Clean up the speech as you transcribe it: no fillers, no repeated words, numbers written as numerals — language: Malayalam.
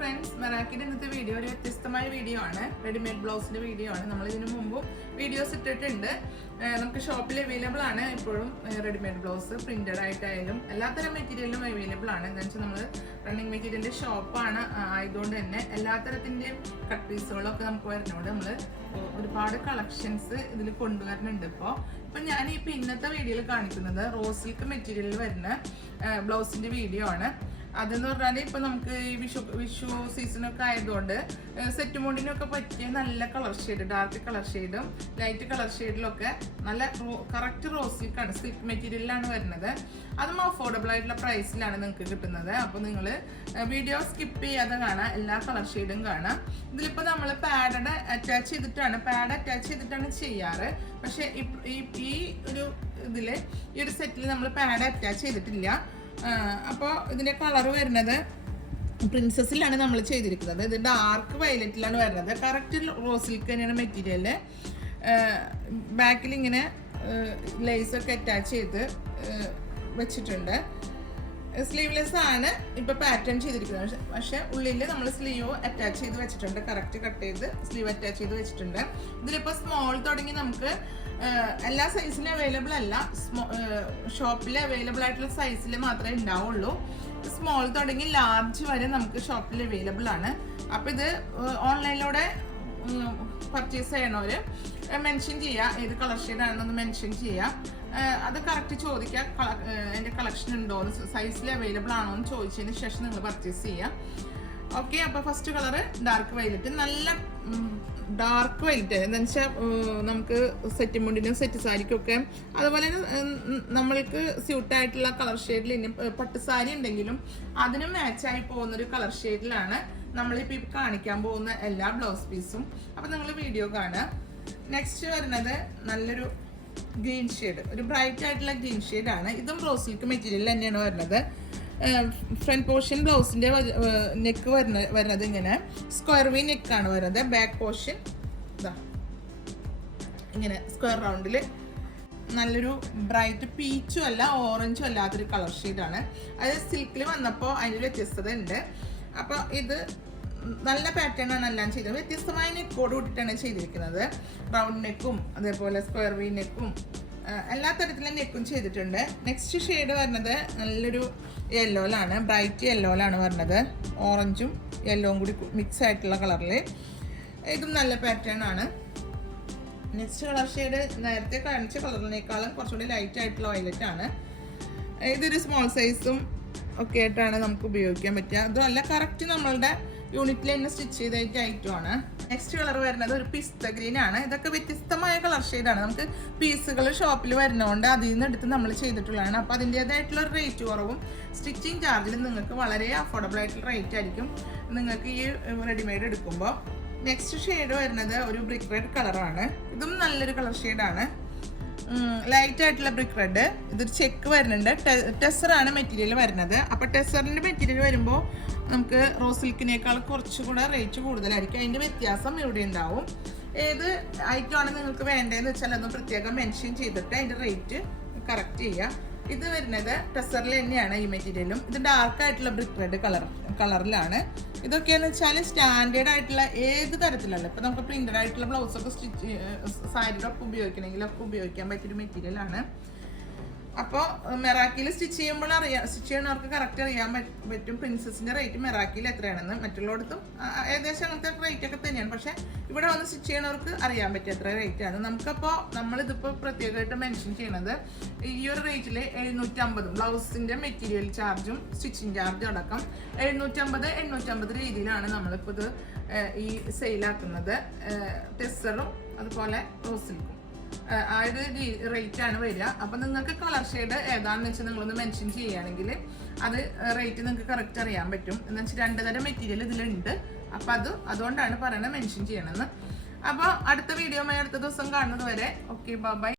ഫ്രണ്ട്സ്, മെറാക്കിന്റെ ഇന്നത്തെ വീഡിയോ ഒരു വ്യത്യസ്തമായ വീഡിയോ ആണ്. റെഡിമെയ്ഡ് ബ്ലൗസിന്റെ വീഡിയോ ആണ്. നമ്മൾ ഇതിനു മുമ്പും വീഡിയോസ് ഇട്ടിട്ടുണ്ട്. നമുക്ക് ഷോപ്പിൽ അവൈലബിൾ ആണ് ഇപ്പോഴും റെഡിമെയ്ഡ് ബ്ലൗസ്. പ്രിന്റഡ് ആയിട്ടായാലും എല്ലാത്തരം മെറ്റീരിയലും അവൈലബിൾ ആണ്. എന്താ വെച്ചാൽ നമ്മൾ റണ്ണിങ് മെറ്റീരിയലിന്റെ ഷോപ്പാണ് ആയതുകൊണ്ട് തന്നെ എല്ലാത്തരത്തിന്റെയും കട്ട് പീസുകളൊക്കെ നമുക്ക് വരുന്നതുകൊണ്ട് നമ്മൾ ഒരുപാട് കളക്ഷൻസ് ഇതിൽ കൊണ്ടുവരുന്നുണ്ട്. ഇപ്പൊ ഞാൻ ഇന്നത്തെ വീഡിയോയിൽ കാണിക്കുന്നത് റോസ് സിൽക്ക് മെറ്റീരിയലിൽ വരുന്ന ബ്ലൗസിന്റെ വീഡിയോ ആണ്. അതെന്ന് പറഞ്ഞാൽ ഇപ്പൊ നമുക്ക് ഈ വിഷു സീസണൊക്കെ ആയതുകൊണ്ട് സെറ്റ് മോഡിനൊക്കെ പറ്റിയ നല്ല കളർ ഷെയ്ഡ്, ഡാർക്ക് കളർ ഷെയ്ഡും ലൈറ്റ് കളർ ഷെയ്ഡിലൊക്കെ നല്ല കറക്റ്റ് റോസ് സിൽക്കാണ്, സിൽക്ക് മെറ്റീരിയലിലാണ് വരുന്നത്. അതും അഫോർഡബിൾ ആയിട്ടുള്ള പ്രൈസിലാണ് നിങ്ങൾക്ക് കിട്ടുന്നത്. അപ്പോൾ നിങ്ങൾ വീഡിയോ സ്കിപ്പ് ചെയ്യാതെ കാണാം, എല്ലാ കളർ ഷെയ്ഡും കാണാം. ഇതിലിപ്പോൾ നമ്മൾ പാഡ് അറ്റാച്ച് ചെയ്തിട്ടാണ് ചെയ്യാറ്. പക്ഷെ ഈ ഒരു സെറ്റിൽ നമ്മൾ പാഡ് അറ്റാച്ച് ചെയ്തിട്ടില്ല. അപ്പോൾ ഇതിന്റെ കളർ വരുന്നത് പ്രിൻസസിലാണ് നമ്മൾ ചെയ്തിരിക്കുന്നത്. ഇത് ഡാർക്ക് വയലറ്റിലാണ് വരുന്നത്. കറക്റ്റ് റോസ് സിൽക്ക് തന്നെയാണ് മെറ്റീരിയല്. ബാക്കിൽ ഇങ്ങനെ ലേസ് ഒക്കെ അറ്റാച്ച് ചെയ്ത് വെച്ചിട്ടുണ്ട്. സ്ലീവ്ലെസ് ആണ് ഇപ്പൊ പാറ്റേൺ ചെയ്തിരിക്കുന്നത്. പക്ഷെ ഉള്ളിൽ നമ്മൾ സ്ലീവ് അറ്റാച്ച് ചെയ്ത് വെച്ചിട്ടുണ്ട്. കറക്റ്റ് കട്ട് ചെയ്ത് സ്ലീവ് അറ്റാച്ച് ചെയ്ത് വെച്ചിട്ടുണ്ട്. ഇതിലിപ്പോ സ്മോൾ തുടങ്ങി നമുക്ക് എല്ലാ സൈസിലും അവൈലബിൾ അല്ല. ഷോപ്പിൽ അവൈലബിൾ ആയിട്ടുള്ള സൈസിൽ മാത്രമേ ഉണ്ടാവുള്ളൂ. സ്മോൾ തുടങ്ങി ലാർജ് വരെ നമുക്ക് ഷോപ്പിൽ അവൈലബിൾ ആണ്. അപ്പൊ ഇത് ഓൺലൈനിലൂടെ പർച്ചേസ് ചെയ്യണവര് മെൻഷൻ ചെയ്യാം, ഏത് കളർ ഷെയ്ഡ് ആണെന്നൊന്ന് മെൻഷൻ ചെയ്യാം. അത് കറക്റ്റ് ചോദിക്കാം, എൻ്റെ കളക്ഷൻ ഉണ്ടോ, സൈസിൽ അവൈലബിൾ ആണോ എന്ന് ചോദിച്ചതിന് ശേഷം നിങ്ങൾ പർച്ചേസ് ചെയ്യാം. ഓക്കെ, അപ്പൊ ഫസ്റ്റ് കളറ് ഡാർക്ക് വയലറ്റ്. നല്ല ഡാർക്ക് വയലറ്റ് എന്താ വെച്ചാൽ നമുക്ക് സെറ്റ് മുണ്ടിനും സെറ്റ് സാരിക്കൊക്കെ, അതുപോലെ നമ്മൾക്ക് സ്യൂട്ടായിട്ടുള്ള കളർ ഷെയ്ഡിൽ ഇനി പട്ടുസാരി ഉണ്ടെങ്കിലും അതിന് മാച്ചായി പോകുന്നൊരു കളർ ഷെയ്ഡിലാണ് നമ്മളിപ്പോൾ കാണിക്കാൻ പോകുന്ന എല്ലാ ബ്ലൗസ് പീസും. അപ്പം നിങ്ങൾ വീഡിയോ കാണുക. നെക്സ്റ്റ് വരുന്നത് നല്ലൊരു ഗ്രീൻ ഷെയ്ഡ്, ഒരു ബ്രൈറ്റ് ആയിട്ടുള്ള ഗ്രീൻ ഷെയ്ഡാണ്. ഇതും റോസ് സിൽക്ക് മെറ്റീരിയൽ തന്നെയാണ് വരുന്നത്. ഫ്രണ്ട് പോർഷൻ ബ്ലൗസിന്റെ നെക്ക് വരുന്നത് ഇങ്ങനെ സ്ക്വയർ വി നെക്കാണ് വരുന്നത്. ബാക്ക് പോർഷൻ ഇങ്ങനെ സ്ക്വയർ റൗണ്ടിൽ നല്ലൊരു ബ്രൈറ്റ് പീച്ചും അല്ല ഓറഞ്ചും അല്ലാത്തൊരു കളർ ഷെയ്ഡാണ്. അത് സിൽക്കിൽ വന്നപ്പോൾ അതിന് വ്യത്യസ്തത ഉണ്ട്. അപ്പോൾ ഇത് നല്ല പാറ്റേൺ ആണ് എല്ലാം ചെയ്തത്. വ്യത്യസ്തമായ നെക്കോട് കൂട്ടിയിട്ടാണ് ചെയ്തിരിക്കുന്നത്. റൗണ്ട് നെക്കും അതേപോലെ സ്ക്വയർ വി നെക്കും എല്ലാ തരത്തിലും നെക്കും ചെയ്തിട്ടുണ്ട്. നെക്സ്റ്റ് ഷെയ്ഡ് വരുന്നത് നല്ലൊരു യെല്ലോയിലാണ്, ബ്രൈറ്റ് യെല്ലോയിലാണ് വരുന്നത്. ഓറഞ്ചും യെല്ലോവും കൂടി മിക്സ് ആയിട്ടുള്ള കളറിൽ ഇതും നല്ല പാറ്റേൺ ആണ്. നെക്സ്റ്റ് കളർ ഷെയ്ഡ് നേരത്തെ കാണിച്ച കളറിനേക്കാളും കുറച്ചുകൂടി ലൈറ്റ് ആയിട്ടുള്ള വയലറ്റ് ആണ്. ഇതൊരു സ്മോൾ സൈസും ഒക്കെ ആയിട്ടാണ് നമുക്ക് ഉപയോഗിക്കാൻ പറ്റുക. അതുമല്ല കറക്റ്റ് നമ്മളുടെ യൂണിറ്റിൽ തന്നെ സ്റ്റിച്ച് ചെയ്ത ഐറ്റമാണ്. നെക്സ്റ്റ് കളർ വരുന്നത് ഒരു പിസ്ത ഗ്രീൻ ആണ്. ഇതൊക്കെ വ്യത്യസ്തമായ കളർ ഷെയ്ഡാണ്. നമുക്ക് പീസുകൾ ഷോപ്പിൽ വരുന്നതുകൊണ്ട് അതിൽ നിന്ന് എടുത്ത് നമ്മൾ ചെയ്തിട്ടുള്ളതാണ്. അപ്പോൾ അതിൻ്റെതായിട്ടുള്ള ഒരു റേറ്റ് കുറവും സ്റ്റിച്ചിങ് ചാർജിൽ നിങ്ങൾക്ക് വളരെ അഫോർഡബിൾ ആയിട്ടുള്ള റേറ്റ് ആയിരിക്കും നിങ്ങൾക്ക് ഈ റെഡിമെയ്ഡ് എടുക്കുമ്പോൾ. നെക്സ്റ്റ് ഷെയ്ഡ് വരുന്നത് ഒരു ബ്രിക്ക് റെഡ് കളറാണ്. ഇതും നല്ലൊരു കളർ ഷെയ്ഡാണ്, ലൈറ്റ് ആയിട്ടുള്ള ബ്രിക്ക് റെഡ്. ഇതൊരു ചെക്ക് വരുന്നുണ്ട്. ടെസറാണ് മെറ്റീരിയൽ വരുന്നത്. അപ്പോൾ ടെസറിൻ്റെ മെറ്റീരിയൽ വരുമ്പോൾ നമുക്ക് റോസ് സിൽക്കിനേക്കാൾ കുറച്ചുകൂടെ റേറ്റ് കൂടുതലായിരിക്കും. അതിൻ്റെ വ്യത്യാസം ഇവിടെ ഉണ്ടാവും. ഏത് ഐറ്റം ആണ് നിങ്ങൾക്ക് വേണ്ടതെന്ന് വെച്ചാൽ അതൊന്ന് പ്രത്യേകം മെൻഷൻ ചെയ്തിട്ട് അതിൻ്റെ റേറ്റ് കറക്റ്റ് ചെയ്യുക. ഇത് വരുന്നത് ടെസറിൽ തന്നെയാണ് ഈ മെറ്റീരിയലും. ഇത് ഡാർക്ക് ആയിട്ടുള്ള ബ്രിക്ക് റെഡ് കളറിലാണ്. ഇതൊക്കെയെന്ന് വെച്ചാൽ സ്റ്റാൻഡേർഡ് ആയിട്ടുള്ള ഏത് തരത്തിലല്ല, ഇപ്പം നമുക്ക് പ്രിന്റഡ് ആയിട്ടുള്ള ബ്ലൗസൊക്കെ സാരിയുടെ ഒപ്പം ഉപയോഗിക്കണമെങ്കിലൊക്കെ ഉപയോഗിക്കാൻ പറ്റിയൊരു മെറ്റീരിയലാണ്. അപ്പോൾ മെറാക്കിയിൽ സ്റ്റിച്ച് ചെയ്യുന്നവർക്ക് കറക്റ്റ് അറിയാൻ പറ്റും പ്രിൻസസിന്റെ റേറ്റ് മെറാക്കിയിൽ എത്രയാണെന്ന്. മറ്റുള്ളടത്തും ഏകദേശം അങ്ങനത്തെ റേറ്റ് ഒക്കെ തന്നെയാണ്. പക്ഷെ ഇവിടെ വന്ന് സ്റ്റിച്ച് ചെയ്യുന്നവർക്ക് അറിയാൻ പറ്റും എത്ര റേറ്റ് ആണ്. നമുക്കപ്പോൾ നമ്മളിതിപ്പോൾ പ്രത്യേകമായിട്ട് മെൻഷൻ ചെയ്യുന്നത് ഈ ഒരു റേറ്റിൽ 750 ബ്ലൗസിന്റെ മെറ്റീരിയൽ ചാർജും സ്റ്റിച്ചിങ് ചാർജും അടക്കം 750 രീതിയിലാണ് നമ്മളിപ്പോൾ ഇത് ഈ സെയിലാക്കുന്നത്. ടെസറും അതുപോലെ റോസ് സിൽക്കും ആ ഒരു റേറ്റ് ആണ് വരിക. അപ്പൊ നിങ്ങൾക്ക് കളർ ഷെയ്ഡ് ഏതാണെന്ന് വെച്ചാൽ നിങ്ങളൊന്ന് മെൻഷൻ ചെയ്യുകയാണെങ്കിൽ അത് റേറ്റ് നിങ്ങൾക്ക് കറക്റ്റ് അറിയാൻ പറ്റും. എന്ന് വെച്ചാൽ 2 തരം മെറ്റീരിയൽ ഇതിലുണ്ട്. അപ്പൊ അതുകൊണ്ടാണ് പറയണത് മെൻഷൻ ചെയ്യണമെന്ന്. അപ്പോൾ അടുത്ത വീഡിയോ അടുത്ത ദിവസം കാണുന്നത് വരെ ഓക്കെ, ബൈ.